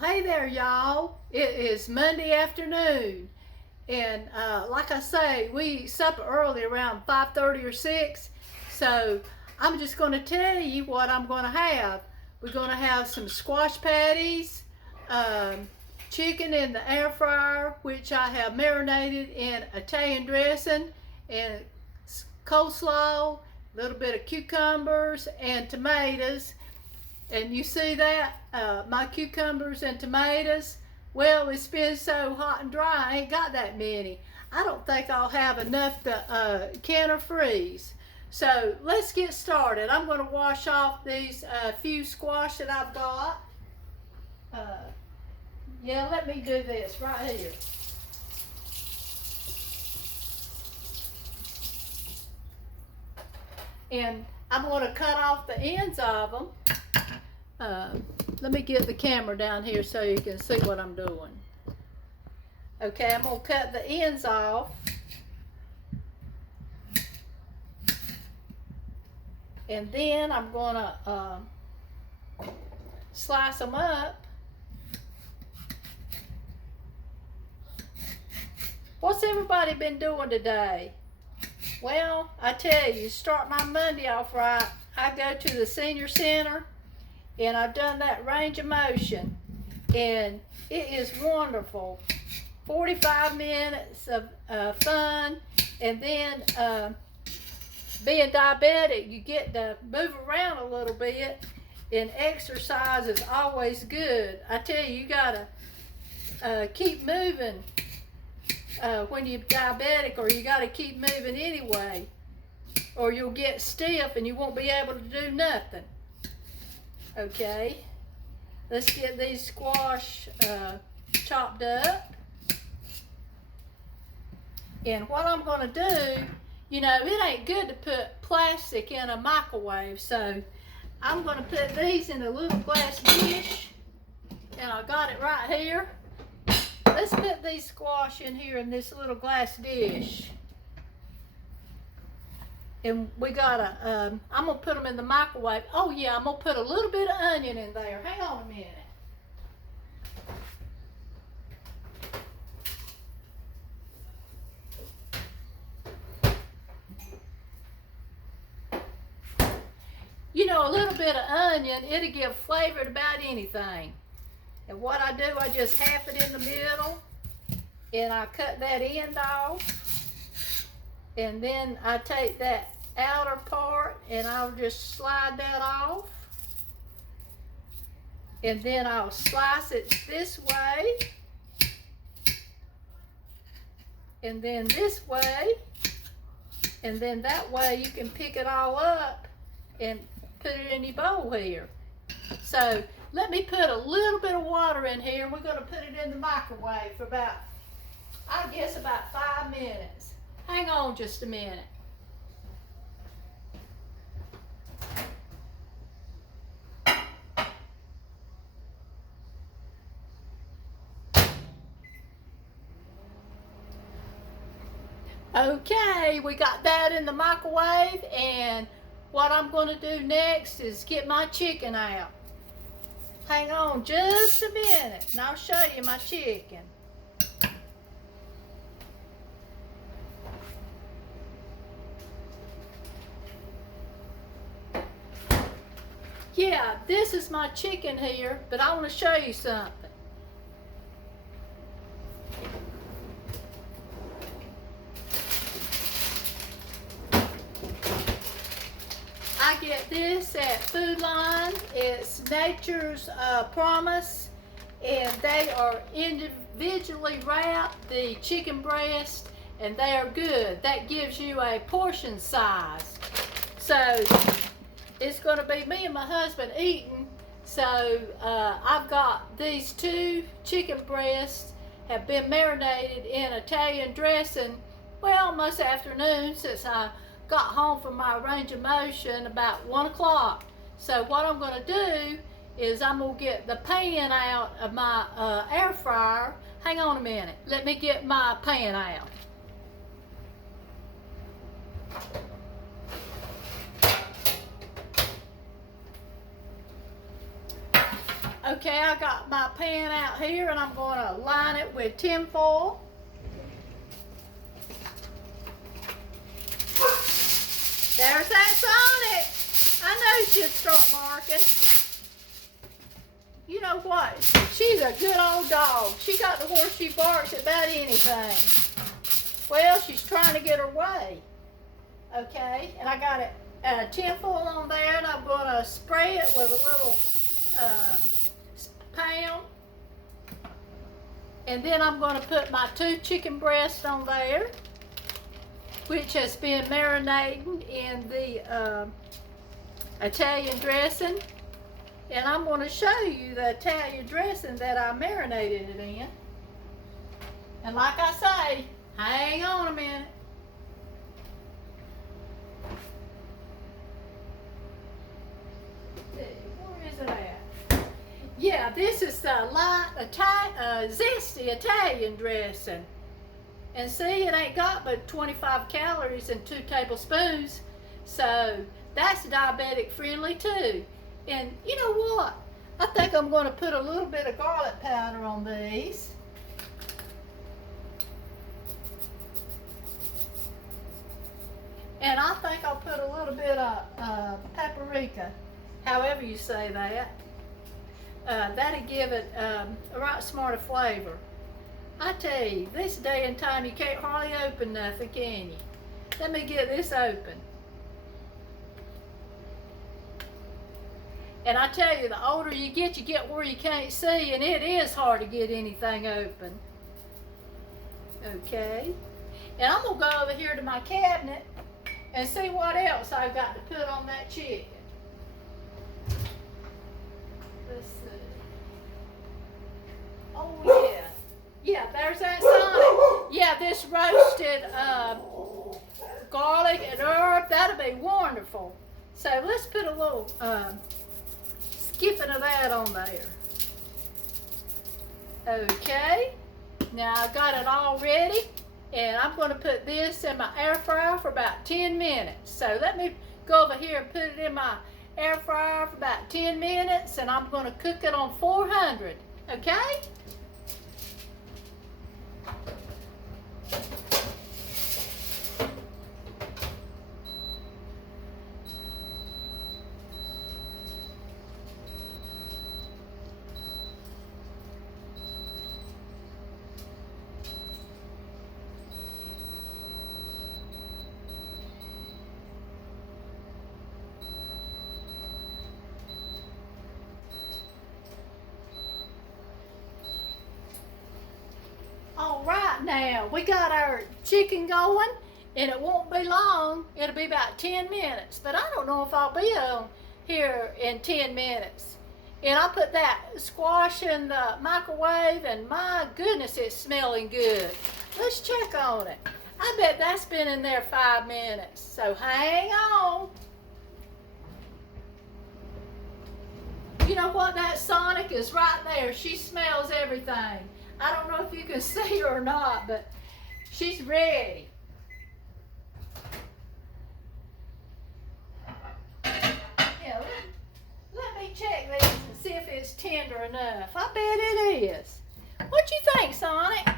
Hey there, y'all. It is Monday afternoon, and like I say, we eat supper early around 5:30 or 6. So I'm just going to tell you what I'm going to have. We're going to have some squash patties, chicken in the air fryer, which I have marinated in Italian dressing, and coleslaw, a little bit of cucumbers and tomatoes. And you see that, my cucumbers and tomatoes, well, it's been so hot and dry, I ain't got that many. I don't think I'll have enough to can or freeze. So let's get started. I'm going to wash off these few squash that I've got. Yeah, let me do this right here. And I'm going to cut off the ends of them. Let me get the camera down here so you can see what I'm doing. Okay, I'm going to cut the ends off. And then I'm going to slice them up. What's everybody been doing today? Well, I tell you, start my Monday off right. I go to the senior center, and I've done that range of motion, and it is wonderful. 45 minutes of fun, and then being diabetic, you get to move around a little bit, and exercise is always good. I tell you, you gotta keep moving when you're diabetic, or you gotta keep moving anyway, or you'll get stiff and you won't be able to do nothing. Okay, let's get these squash chopped up. And what I'm going to do, you know, it ain't good to put plastic in a microwave, so I'm going to put these in a little glass dish, and I got it right here. Let's put these squash in here in this little glass dish. And we gotta, I'm gonna put them in the microwave. Oh yeah, I'm gonna put a little bit of onion in there. Hang on a minute. You know, a little bit of onion, it'll give flavor to about anything. And what I do, I just half it in the middle, and I cut that end off. And then I take that outer part and I'll just slide that off. And then I'll slice it this way. And then this way. And then that way you can pick it all up and put it in your bowl here. So let me put a little bit of water in here, and we're going to put it in the microwave for about, I guess, about 5 minutes. Hang on just a minute. Okay, we got that in the microwave, and what I'm going to do next is get my chicken out. Hang on just a minute, and I'll show you my chicken. Yeah, this is my chicken here, but I want to show you something. I get this at Food Line. It's Nature's Promise, and they are individually wrapped, the chicken breast, and they are good. That gives you a portion size. So it's going to be me and my husband eating. So I've got these 2 chicken breasts have been marinated in Italian dressing, well, most afternoon, since I got home from my range of motion about 1 o'clock. So what I'm going to do is I'm going to get the pan out of my air fryer. Hang on a minute. Let me get my pan out. Okay, I got my pan out here and I'm going to line it with tin foil. There's that Sonic. I know she'd start barking. You know what? She's a good old dog. She got the horse she barks at about anything. Well, she's trying to get her way. Okay, and I got it tin foil on there, and I'm going to spray it with a little pound. And then I'm going to put my 2 chicken breasts on there, which has been marinating in the Italian dressing. And I'm going to show you the Italian dressing that I marinated it in. And like I say, hang on a minute. Where is it at? Yeah, this is the light, zesty Italian dressing. And see, it ain't got but 25 calories and 2 tablespoons. So that's diabetic friendly too. And you know what? I think I'm going to put a little bit of garlic powder on these. And I think I'll put a little bit of paprika, however you say that. That'll give it a right smart of flavor. I tell you, this day and time you can't hardly open nothing, can you? Let me get this open. And I tell you, the older you get where you can't see, and it is hard to get anything open. Okay. And I'm going to go over here to my cabinet and see what else I've got to put on that chicken. Let's see. Oh, yeah. Yeah, there's that Sonic. Yeah, this roasted garlic and herb, that'll be wonderful. So let's put a little skipping of that on there. Okay, now I got it all ready, and I'm going to put this in my air fryer for about 10 minutes. So let me go over here and put it in my air fryer for about 10 minutes, and I'm going to cook it on 400, okay? All right, now we got our chicken going, and it won't be long. It'll be about 10 minutes, but I don't know if I'll be on here in 10 minutes. And I put that squash in the microwave, and my goodness, it's smelling good. Let's check on it. I bet that's been in there 5 minutes, so hang on. You know what? That Sonic is right there. She smells everything. I don't know if you can see her or not, but she's ready. Yeah, let me check this and see if it's tender enough. I bet it is. What you think, Sonic?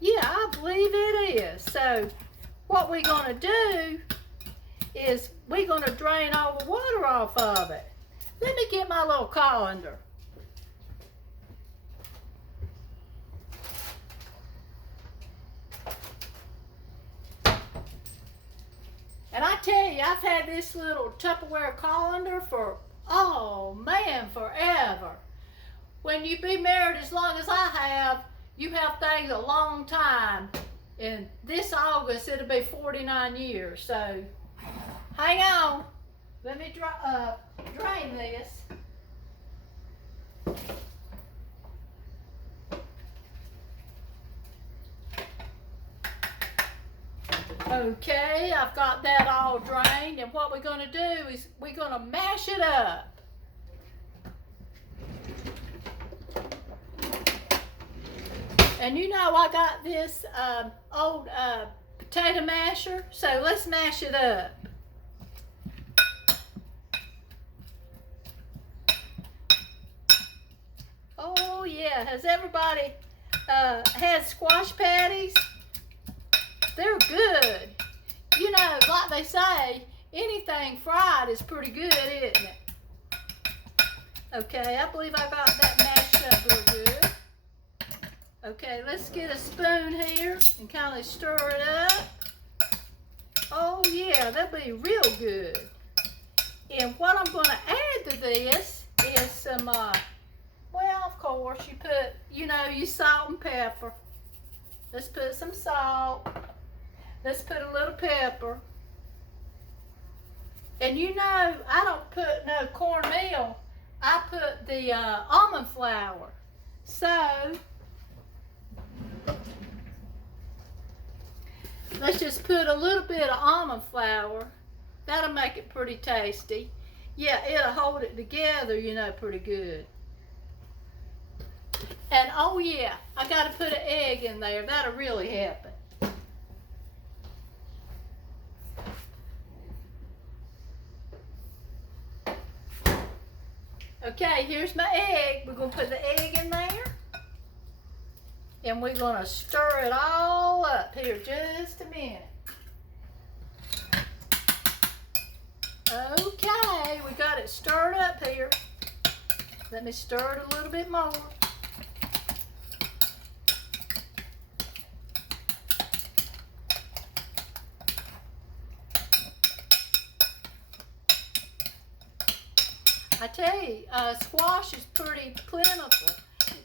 Yeah, I believe it is. So what we're going to do is we're going to drain all the water off of it. Let me get my little colander. And I tell you, I've had this little Tupperware colander for, oh man, forever. When you be married as long as I have, you have things a long time. And this August, it'll be 49 years. So, hang on. Let me drain this. Okay, I've got that all drained, and what we're going to do is we're going to mash it up. And you know I got this old potato masher, so let's mash it up. yeah, has everybody had squash patties? They're good. You know, like they say, anything fried is pretty good, isn't it? Okay, I believe I got that mashed up real good. Okay, let's get a spoon here and kind of stir it up. Oh yeah, that'll be real good. And what I'm going to add to this is some, well, of course, you put, you know, you salt and pepper. Let's put some salt. Let's put a little pepper. And you know, I don't put no cornmeal. I put the almond flour. So, let's just put a little bit of almond flour. That'll make it pretty tasty. Yeah, it'll hold it together, you know, pretty good. And oh yeah, I gotta put an egg in there. That'll really help it. Okay, here's my egg. We're gonna put the egg in there. And we're gonna stir it all up here just a minute. Okay, we got it stirred up here. Let me stir it a little bit more. I tell you, squash is pretty plentiful.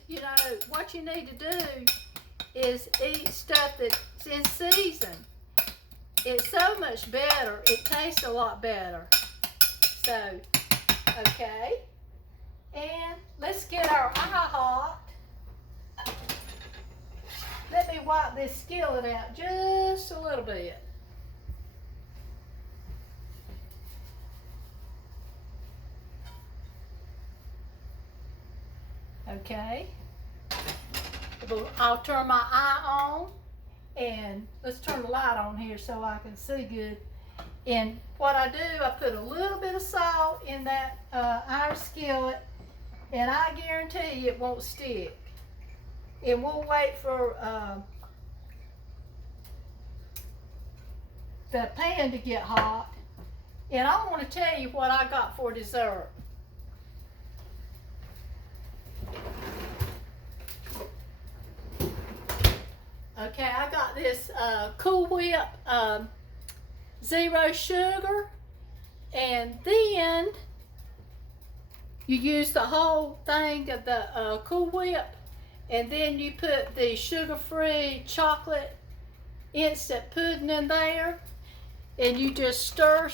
You know, what you need to do is eat stuff that's in season. It's so much better. It tastes a lot better. So, okay. And let's get our eye hot. Let me wipe this skillet out just a little bit. Okay. I'll turn my eye on, and let's turn the light on here so I can see good. And what I do, I put a little bit of salt in that iron skillet, and I guarantee you it won't stick. And we'll wait for the pan to get hot. And I want to tell you what I got for dessert. Okay, I got this Cool Whip zero sugar, and then you use the whole thing of the Cool Whip, and then you put the sugar-free chocolate instant pudding in there, and you just stir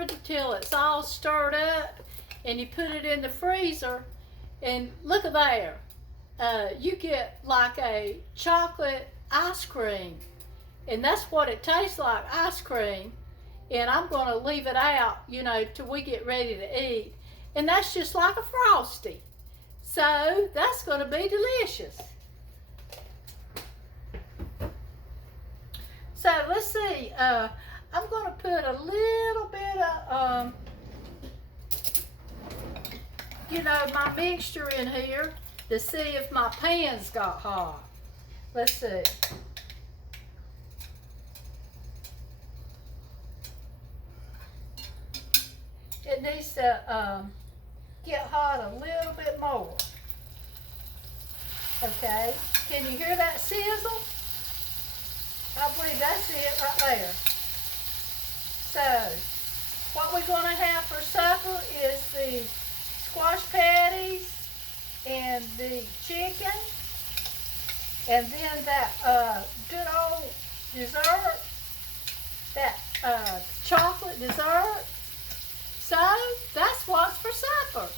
until it's all stirred up, and you put it in the freezer, and look at there. You get like a chocolate ice cream, and that's what it tastes like, ice cream. And I'm going to leave it out, you know, till we get ready to eat, and that's just like a Frosty. So that's going to be delicious. So let's see, I'm going to put a little bit of you know, my mixture in here to see if my pan's got hot. Let's see. It needs to get hot a little bit more. Okay, can you hear that sizzle? I believe that's it right there. So, what we're going to have for supper is the squash patties and the chicken, and then that good old dessert, that chocolate dessert. So that's what's for supper.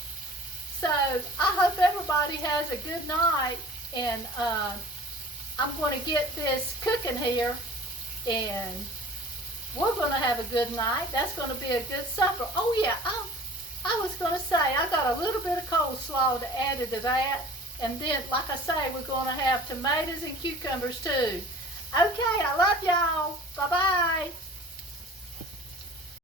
So I hope everybody has a good night, and I'm going to get this cooking here, and we're going to have a good night. That's going to be a good supper. Oh yeah, I was going to say, I got a little bit of coleslaw to add to that. And then, like I say, we're going to have tomatoes and cucumbers too. Okay, I love y'all. Bye-bye.